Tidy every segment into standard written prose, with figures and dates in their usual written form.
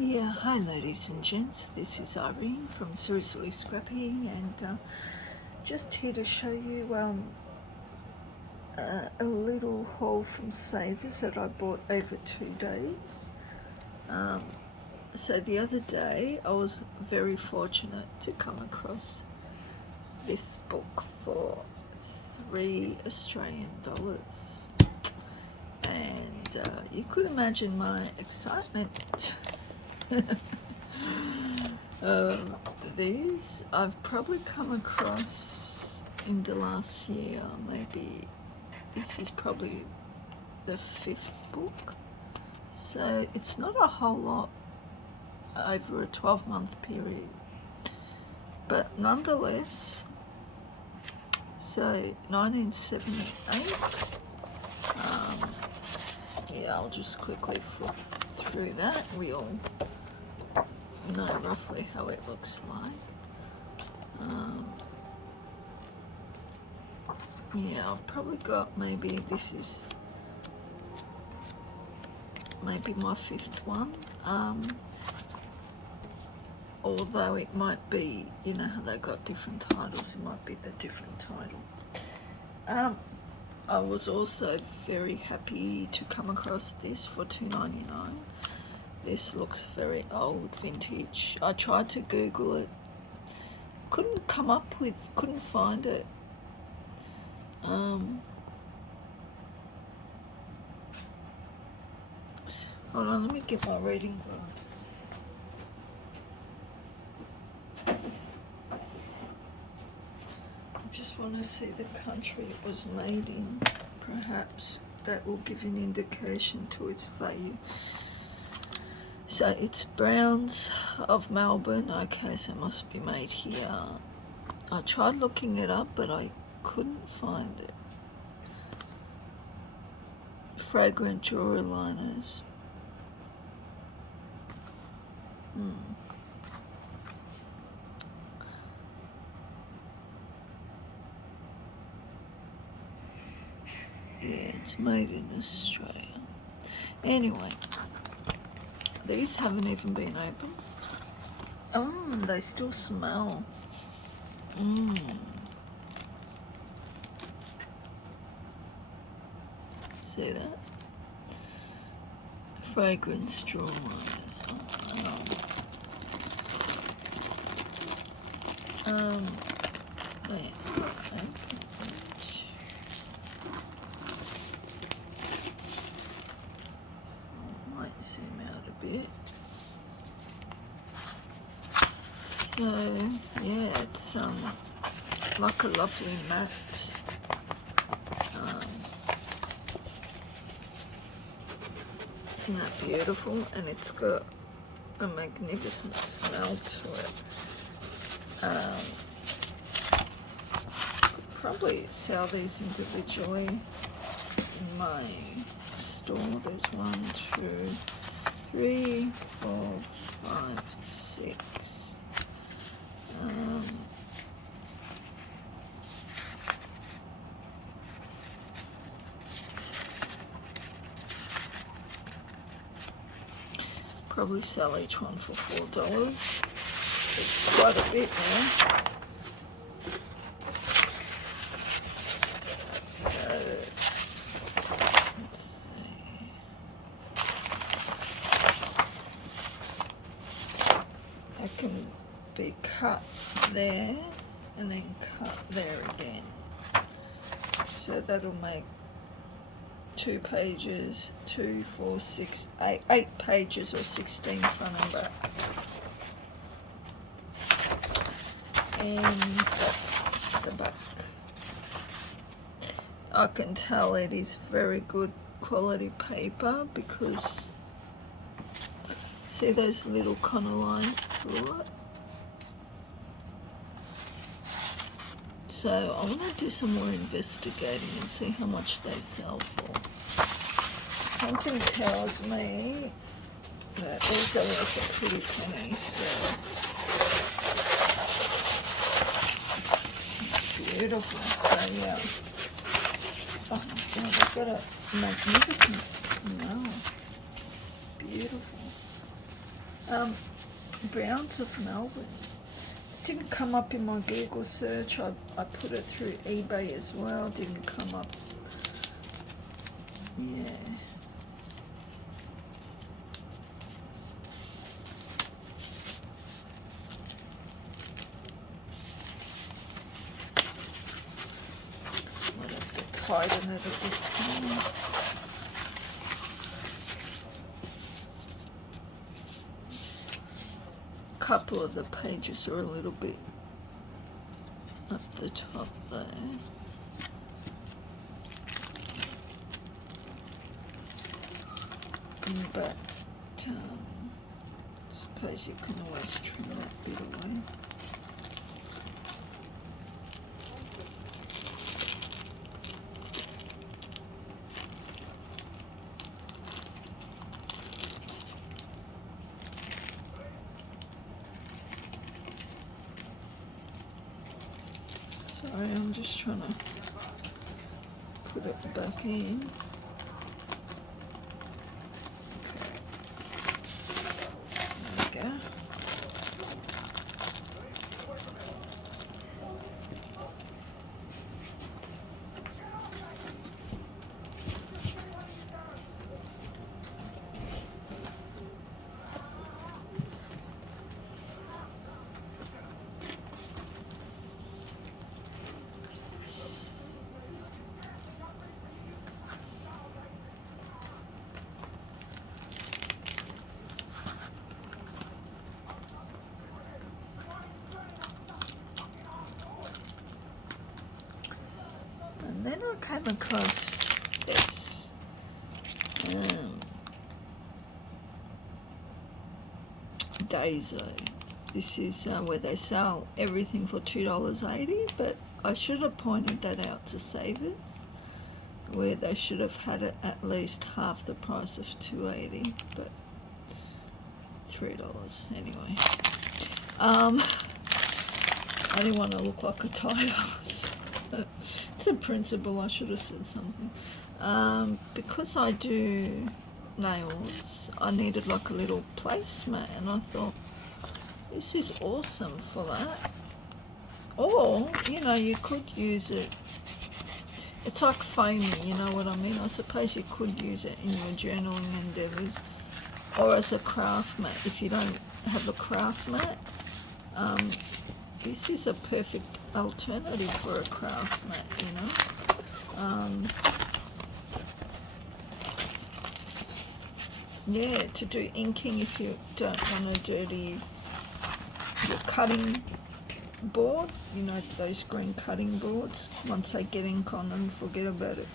Yeah, hi ladies and gents, this is Irene from Seriously Scrappy, and just here to show you a little haul from Savers that I bought over 2 days. So the other day I was very fortunate to come across this book for $3 Australian, and you could imagine my excitement. These I've probably come across in the last year. Maybe this is probably the 5th book, so it's not a whole lot over a 12-month period, but nonetheless. So 1978, yeah, I'll just quickly flip through that. We all know roughly how it looks like. Yeah, I've probably got, maybe this is maybe my 5th one, although it might be, you know how they've got different titles, it might be the different title. I was also very happy to come across this for $2.99. This looks very old, vintage. I tried to Google it, couldn't find it. Hold on, let me get my reading glasses. I just want to see the country it was made in. Perhaps that will give an indication to its value. So it's Browns of Melbourne. Okay, so it must be made here. I tried looking it up, but I couldn't find it. Fragrant jewelry liners. Yeah, it's made in Australia. Anyway, these haven't even been opened. Oh, they still smell. See that? Fragrance straw liners. Might zoom out a bit. So yeah, it's like a lovely matte. Isn't that beautiful? And it's got a magnificent smell to it. Could probably sell these individually in my store. There's 1, 2, 3, 4, 5, 6. Probably sell each one for $4. It's quite a bit now. So let's see. It can be cut there and then cut there again. So that'll make 2 pages, 2, 4, 6, 8 pages, or 16 front and back. And that's the back. I can tell it is very good quality paper because see those little corner lines through it. So I want to do some more investigating and see how much they sell for. Something tells me that these are worth a pretty penny, so beautiful. So yeah. Oh God, they've got a magnificent smell. Beautiful. Browns of Melbourne. It didn't come up in my Google search. I put it through eBay as well. Didn't come up. Yeah. Might have to tighten it a bit more. Couple of the pages are a little bit up the top there. But suppose you can always trim that bit away. Sorry, I'm just trying to put it back in. And then I came across this. Daiso. This is where they sell everything for $2.80, but I should have pointed that out to savers, where they should have had it at least half the price of $2.80, but $3 anyway. I didn't want to look like a tight ass. It's a principle, I should have said something. Because I do nails, I needed like a little placemat, and I thought this is awesome for that. Or, you know, you could use it, it's like foamy, you know what I mean? I suppose you could use it in your journaling endeavours, or as a craft mat if you don't have a craft mat. This is a perfect alternative for a craft mat, you know. Yeah, to do inking if you don't want to dirty your cutting board, you know, those green cutting boards. Once they get ink on them, forget about it.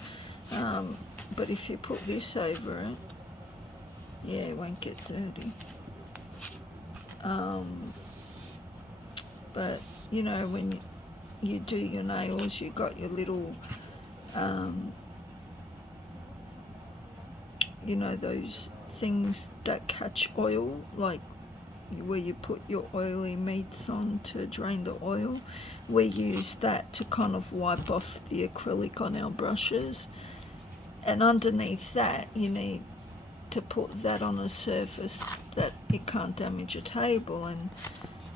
But if you put this over it, yeah, it won't get dirty. But you know, when you do your nails, you got your little you know, those things that catch oil, like where you put your oily meats on to drain the oil. We use that to kind of wipe off the acrylic on our brushes, and underneath that you need to put that on a surface that it can't damage a table. And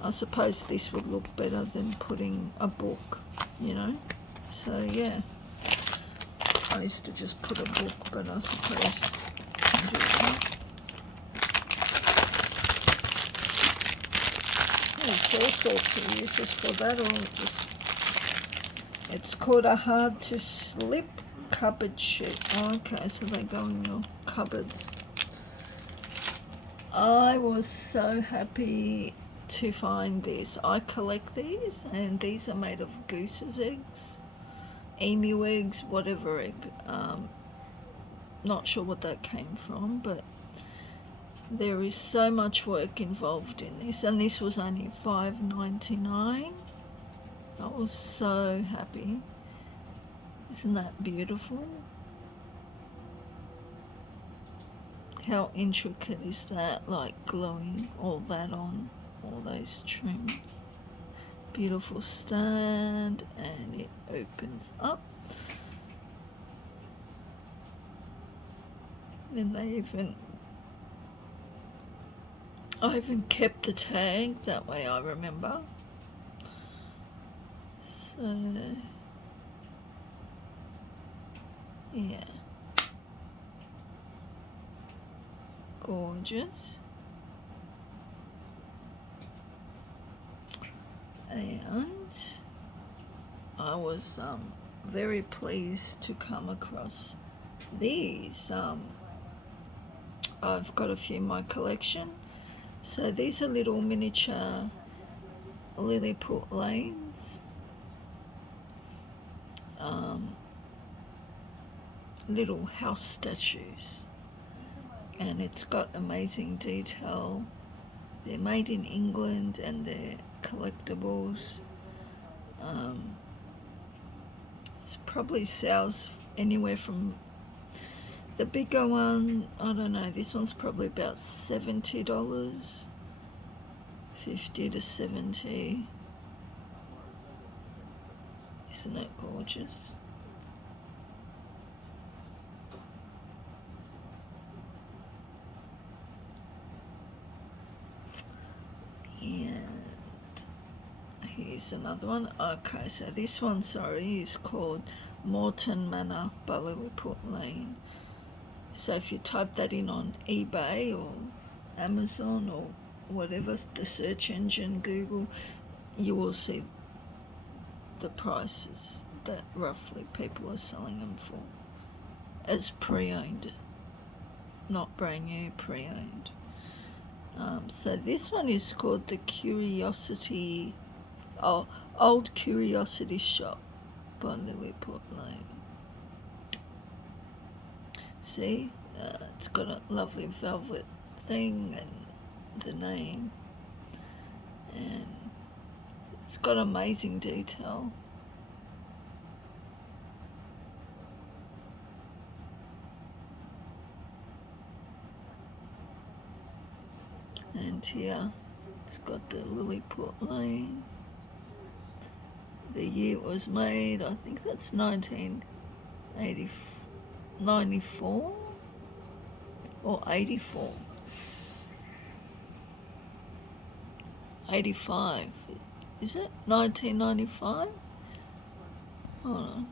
I suppose this would look better than putting a book, you know. So yeah, I used to just put a book, but I suppose there's all sorts of uses for that, or just, it's called a hard to slip cupboard sheet. Oh, okay, so they go in your cupboards. I was so happy to find this. I collect these, and these are made of goose's eggs, emu eggs, whatever egg. Not sure what that came from, but there is so much work involved in this, and this was only $5.99. I was so happy. Isn't that beautiful? How intricate is that, like gluing all that on, all those trims. Beautiful stand, and it opens up. And they even I even kept the tag, that way I remember. So, yeah. Gorgeous. And I was very pleased to come across these. I've got a few in my collection. So these are little miniature Lilliput lanes. Little house statues. And it's got amazing detail. They're made in England and they're collectibles. It's probably sells anywhere from the bigger one, I don't know, this one's probably about $70, 50 to 70. Isn't that gorgeous? And here's another one. Okay, so this one, sorry, is called Morton Manor by Lilliput Lane. So if you type that in on eBay or Amazon or whatever, the search engine, Google, you will see the prices that roughly people are selling them for as pre-owned, not brand new, pre-owned. So this one is called the Old Curiosity Shop by Lilliput Lane. See, it's got a lovely velvet thing and the name, and it's got amazing detail. And here it's got the Lilliput Lane, the year it was made, I think that's 1994 or 84. 85, is it 1995? Hold on.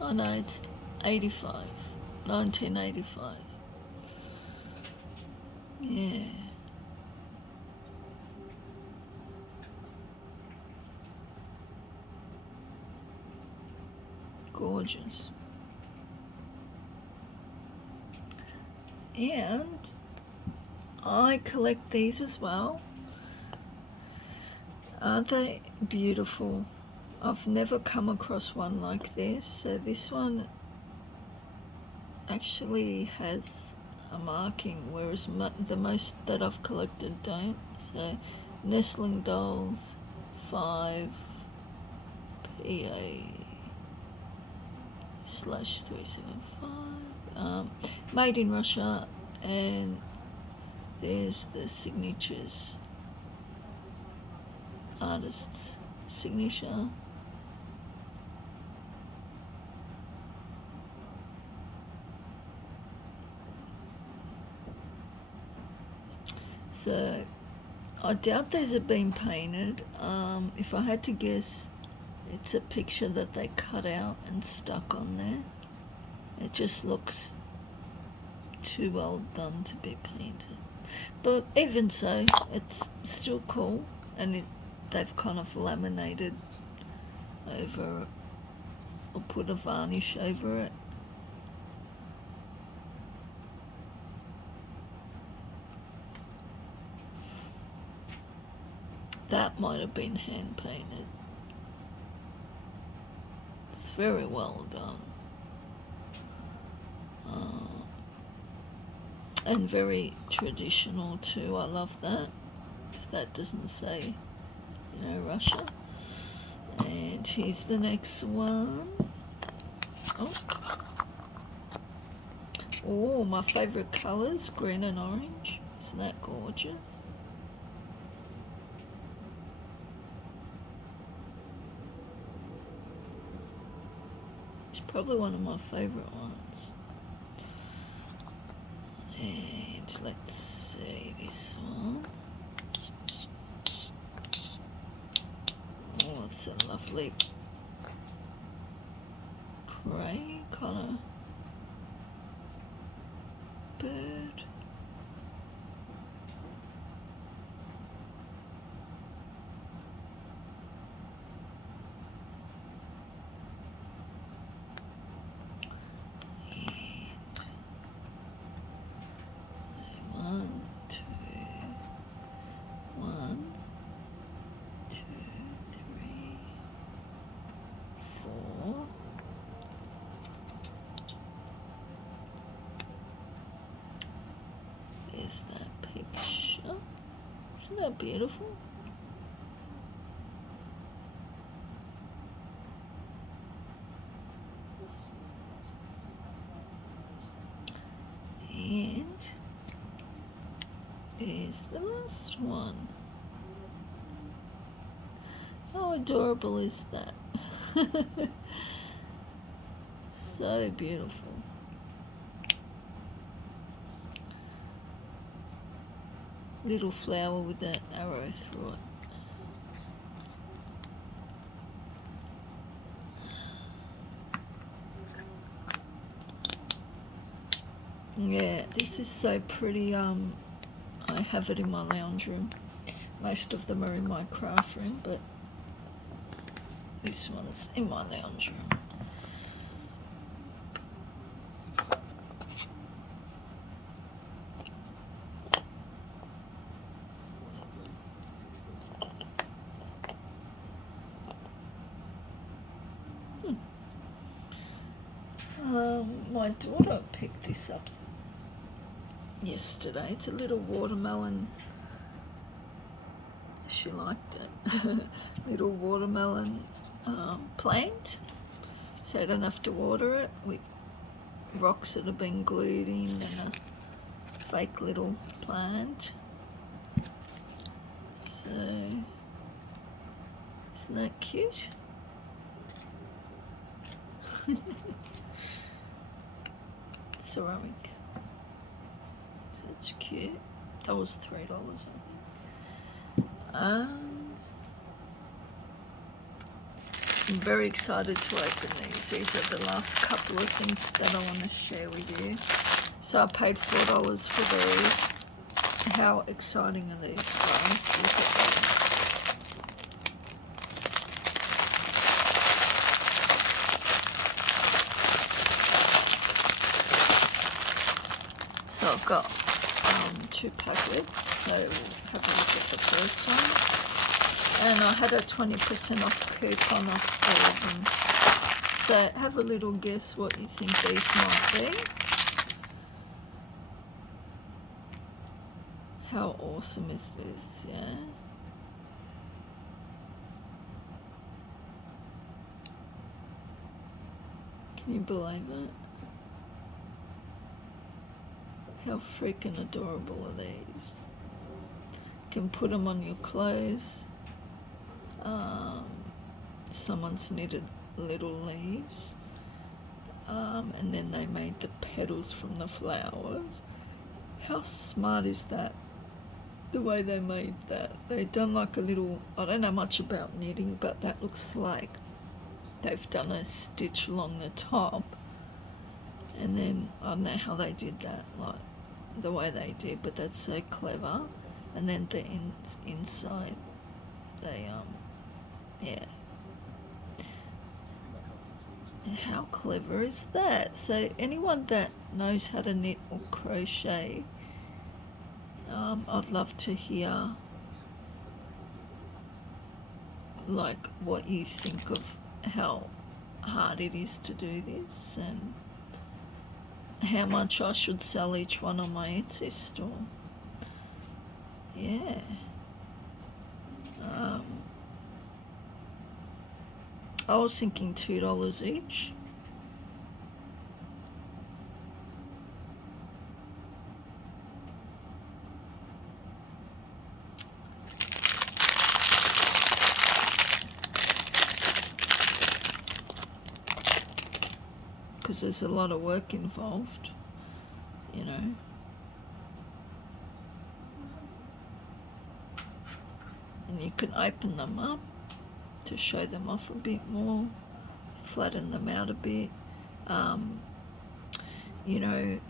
Oh no, it's 85, 1985. Yeah. Gorgeous. And I collect these as well. Aren't they beautiful? I've never come across one like this. So this one actually has a marking, whereas the most that I've collected don't. So nestling dolls, 5 PA/375, made in Russia, and there's the signatures, artist's signature. So I doubt these have been painted. If I had to guess, it's a picture that they cut out and stuck on there. It just looks too well done to be painted. But even so, it's still cool, and they've kind of laminated over it, or put a varnish over it. That might have been hand painted. It's very well done. And very traditional too. I love that. If that doesn't say, Russia. And here's the next one. Oh, my favourite colours, green and orange. Isn't that gorgeous? It's probably one of my favourite ones. And let's see this one. Oh, it's a lovely grey colour bird. One, two, three, four. There's that picture. Isn't that beautiful? And there's the last one. How adorable is that? So beautiful. Little flower with that arrow through it. Yeah, this is so pretty. I have it in my lounge room. Most of them are in my craft room, but this one's in my lounge room. My daughter picked this up yesterday. It's a little watermelon. She liked it. Little watermelon plant, so I don't have to water it with rocks that have been glued in and a fake little plant. So, isn't that cute? Ceramic. So it's cute. That was $3, I think. And I'm very excited to open these. These are the last couple of things that I want to share with you. So I paid $4 for these. How exciting are these, guys? Look at these. So I've got 2 packets, so we'll have a look at the first one. And I had a 20% off coupon off all of them. So have a little guess what you think these might be. How awesome is this, yeah? Can you believe it? How freaking adorable are these? You can put them on your clothes. Someone's knitted little leaves. And then they made the petals from the flowers. How smart is that? The way they made that. They've done like a little, I don't know much about knitting, but that looks like they've done a stitch along the top. And then, I don't know how they did that, like the way they did, but that's so clever. And then the inside, they, yeah. How clever is that? So anyone that knows how to knit or crochet, I'd love to hear like what you think of how hard it is to do this and how much I should sell each one on my Etsy store. Yeah. I was thinking $2 each. Because there's a lot of work involved, you know. And you can open them up to show them off a bit more, flatten them out a bit. You know,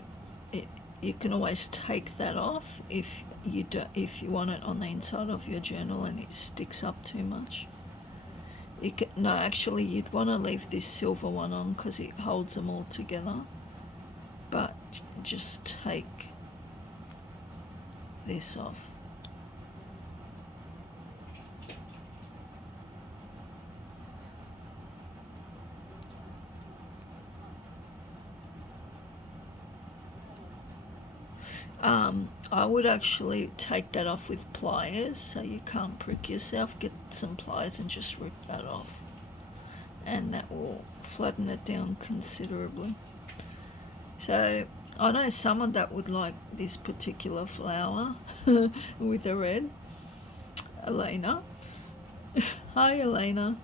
you can always take that off if you want it on the inside of your journal and it sticks up too much. No, actually you'd want to leave this silver one on because it holds them all together, but just take this off. I would actually take that off with pliers so you can't prick yourself. Get some pliers and just rip that off, and that will flatten it down considerably. So I know someone that would like this particular flower with the red. Elena. Hi Elena.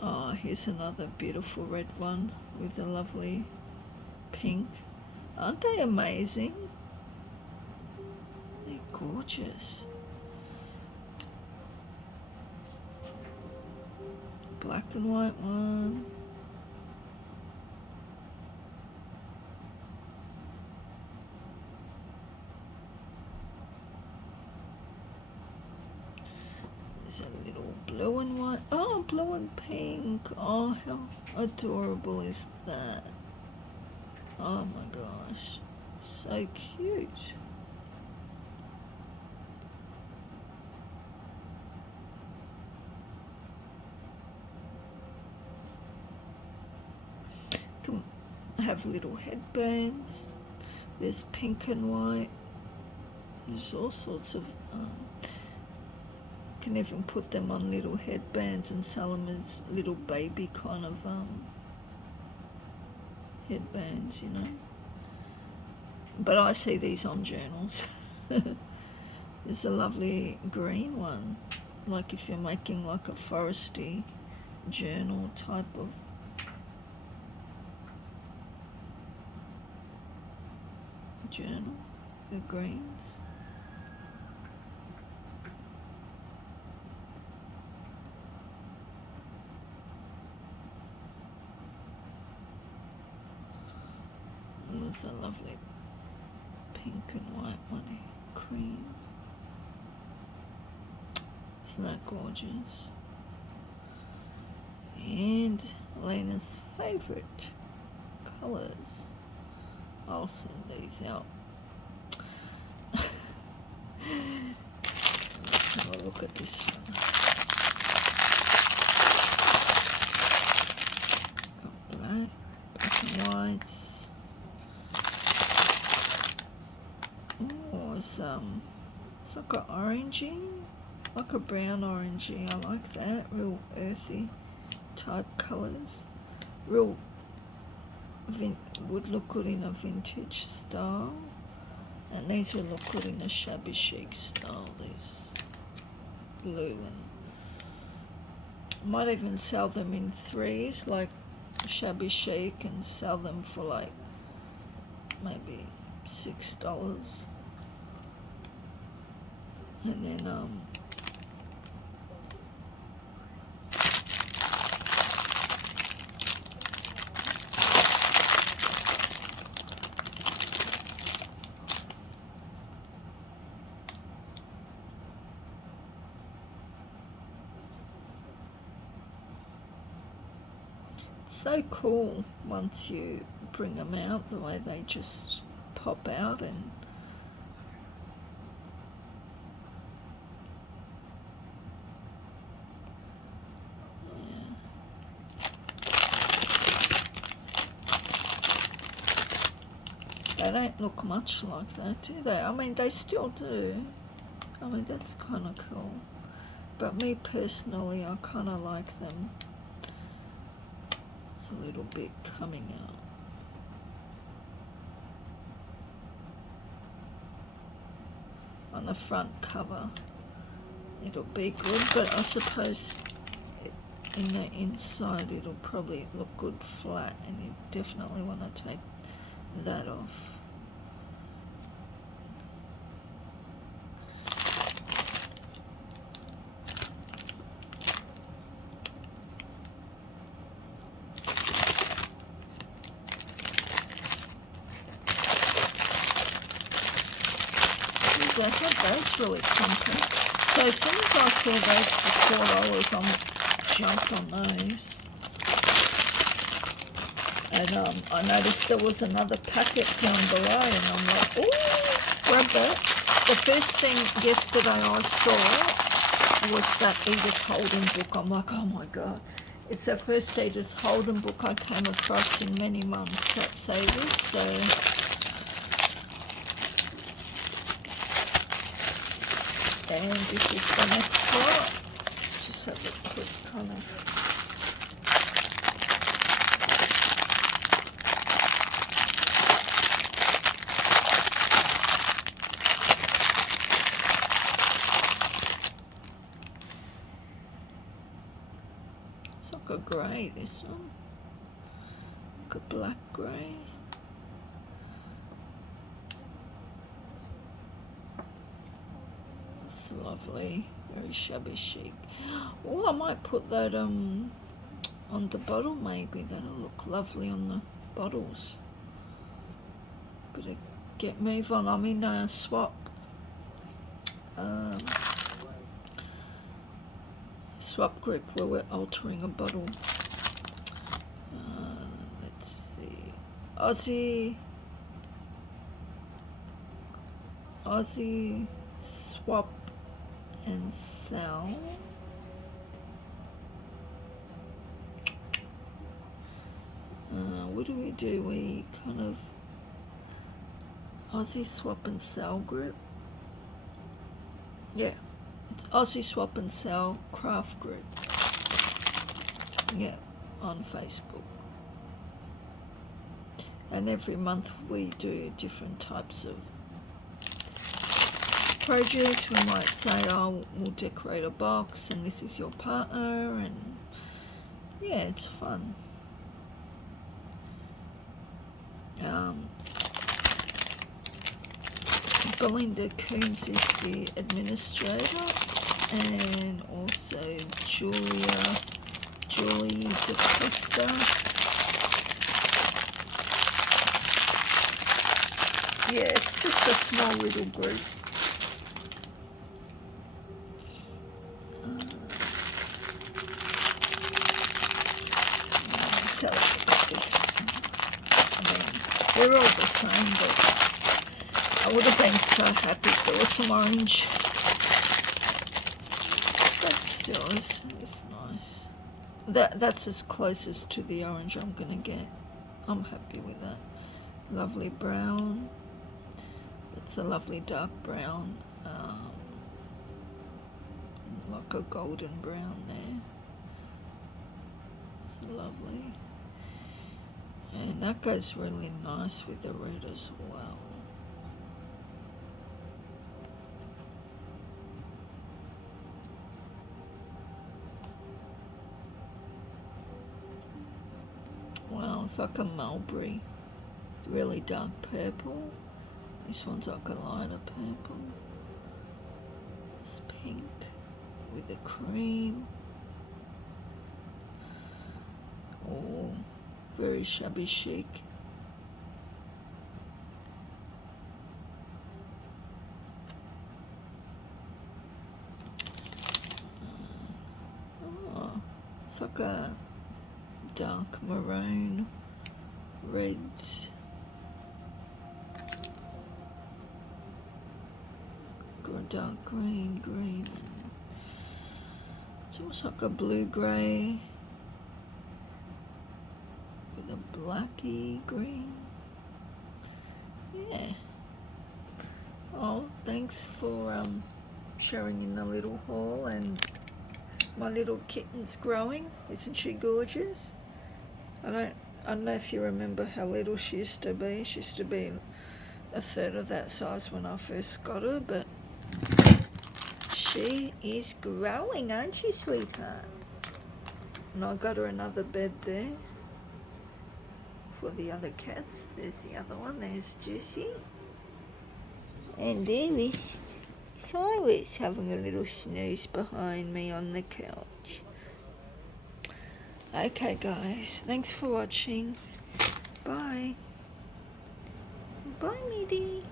Oh, here's another beautiful red one with a lovely pink. Aren't they amazing? They're gorgeous. Black and white one. There's a little blue and white. Oh, blue and pink. Oh, how adorable is that? Oh my gosh, so cute. Can have little headbands. There's pink and white. There's all sorts of, can even put them on little headbands and sell them as little baby kind of headbands, you know. But I see these on journals. There's a lovely green one, like if you're making like a foresty journal type of journal, the greens. There's a lovely pink and white one, cream. Isn't that gorgeous? And Elena's favourite colours. I'll send these out. Let's have a look at this one. Got black and whites. Oh, it's like an orangey, like a brown orangey. I like that. Real earthy type colours. Real would look good in a vintage style, and these would look good in a shabby chic style. These blue, and might even sell them in threes, like shabby chic, and sell them for like maybe $6. And then it's so cool once you bring them out, the way they just pop out. And they don't look much like that, do they? I mean, they still do. I mean, that's kind of cool. But me personally, I kind of like them a little bit coming out. On the front cover, it'll be good, but I suppose in the inside it'll probably look good flat, and you definitely want to take that off. because I had those really compact. So as soon as I saw those for $4, I jumped on those. And I noticed there was another packet down below, and I'm like, ooh, grab that. The first thing yesterday I saw was that Edith Holden book. I'm like, oh my God. It's the first Edith Holden book I came across in many months at Savers, so... And this is the next one. Just have a quick kind of... It's like a grey, this one. Like a black grey. It's lovely, very shabby chic. Oh, I might put that on the bottle maybe. That'll look lovely on the bottles. Better get move on. I'm in a swap. Swap group where we're altering a bottle. Let's see. Aussie swap and sell. What do? We kind of Aussie swap and sell group. Yeah, it's Aussie swap and sell craft group. Yeah, on Facebook. And every month we do different types of projects. We might say, oh, we'll decorate a box and this is your partner, and yeah, it's fun. Belinda Coons is the administrator, and also Julie DeCosta. Yeah, it's just a small little group. So they're all the same, but I would have been so happy if there was some orange. But still, it's nice. That's as closest to the orange I'm gonna get. I'm happy with that. Lovely brown. It's a lovely dark brown, like a golden brown there. It's lovely. And that goes really nice with the red as well. Wow, it's like a mulberry, really dark purple. This one's like a lighter purple. It's pink with a cream. Oh, very shabby chic. Oh, it's like a dark maroon, red. Dark green. It's almost like a blue-grey with a blacky green. Yeah. Oh, thanks for sharing in the little haul, and my little kitten's growing. Isn't she gorgeous? I don't know if you remember how little she used to be. She used to be a third of that size when I first got her, but she is growing, aren't you, sweetheart? And I got her another bed there for the other cats. There's the other one. There's Juicy. And there is Cyrus having a little snooze behind me on the couch. Okay, guys. Thanks for watching. Bye. Bye, Middy.